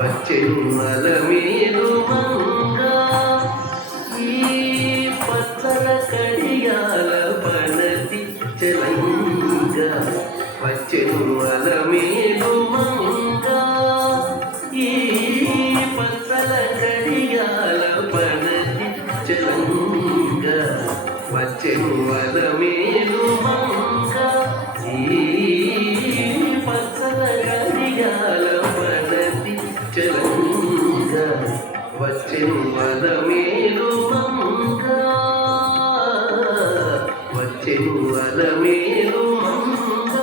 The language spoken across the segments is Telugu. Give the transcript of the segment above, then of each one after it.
వచ్చెను అలమేలు మంగ ఈ పచ్చల కడియాల పనతి చలంగ వచ్చెను అలమేలు మంగ ఈ పచ్చల కడియాల పనతి చలంగ వచ్చెను అలమేలు మంగ ఈ పచ్చల కడియాల పనతి చలంగ వచ్చెను అలమేలు మంగ వచ్చెను అలమేలు మంగ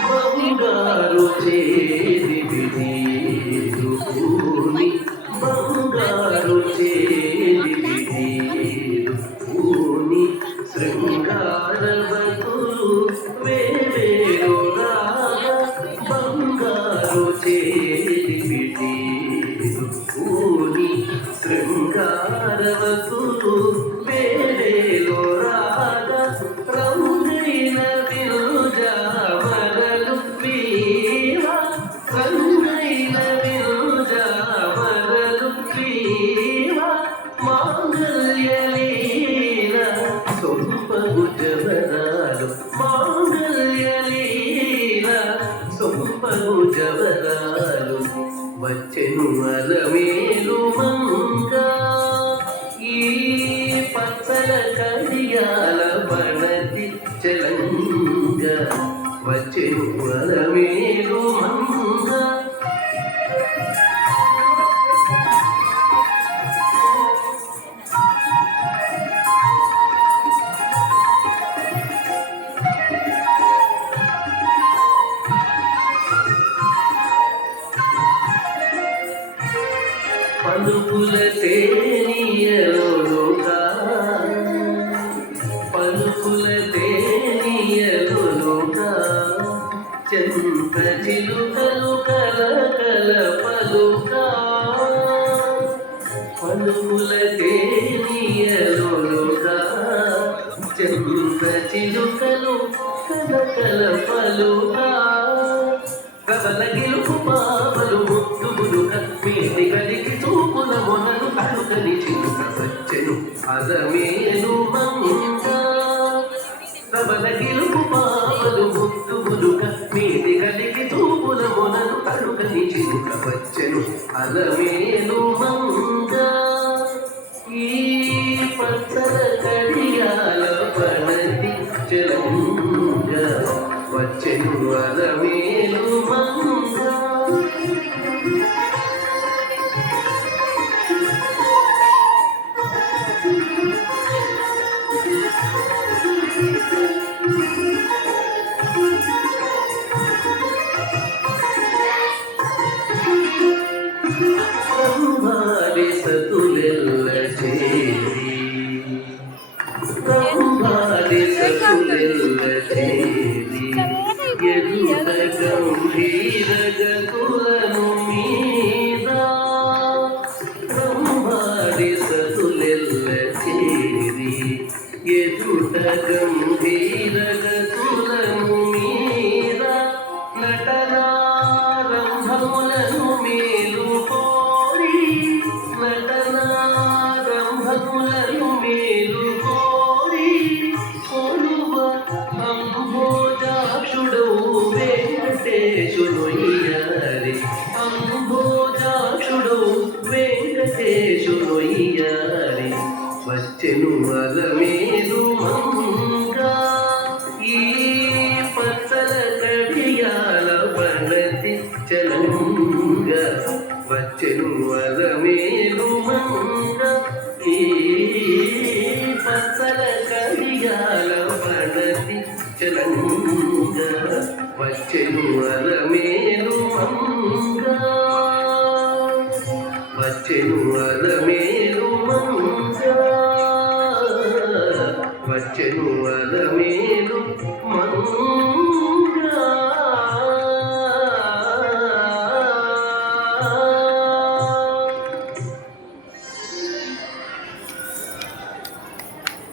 బంగారు చేరి విధీరు పూని బంగారు చేరి విధీరు పూని శృంగారవతులు వేవేరు రాగా బంగారు చేరి విధీరు పూని శృంగారవతులు వేవేరు రాగా రంగైన విరుజావరలు వీవా రంగైన విరుజావరలు వీవా మాంగళ్యలీల సొంపగు జవరాలు మాంగళ్యలీల సొంపగు జవరాలు వచ్చెను అలమేలు మంగ ఈ పచ్చల కడియాల పనతి చలంగ వచ్చెను అలమేలు మంగ పలుకుల తేనియలోగా పలుకుల తేనియలోగా చెంత చిలుకలు కలకల పలుకా పలుకుల తేనియలోగా చెంత చిలుకలు కలకల పలుకా ప్రబల గెలుపు పాపలు ముద్దుగులు కమ్మేటి కలిగి చూపుల మొనలు కలుకని చిలుక వచ్చెను అలమేలు మంగ ప్రబల గెలుపు పాపలు ముద్దుగులు కమ్మేటి కలిగి చూపుల మొనలు కలుకని చిలుక వచ్చెను అలమేలు మంగ ఈ పచ్చల కడియాల పనతి చలంగ వచ్చెను అలమేలు మంగ బ్రహ్మాది సతులెల్ల చేరి బ్రహ్మాది సతులెల్ల చేరి ఎదుట గంభీర గతులను మీద బ్రహ్మాది సతులెల్ల చేరి ఎదుట గంభీర గతులను మీద నటనారంభములను మేలు కోరి నటనారంభములను మేలు కోరి కొలువ అంబోజాక్షుడవు వెంకటేశుడొయ్యారి అంబోజాక్షుడవు వెంకటేశుడొయ్యారి వచ్చెను అలమేలు మంగ ఈ పచ్చల కడియాల పనతి చలంగ వచ్చెను అలమేలు మంగ ఈ పచ్చల కడియాల పనతి చలంగ వచ్చెను అలమేలు మంగ వచ్చెను అలమేలు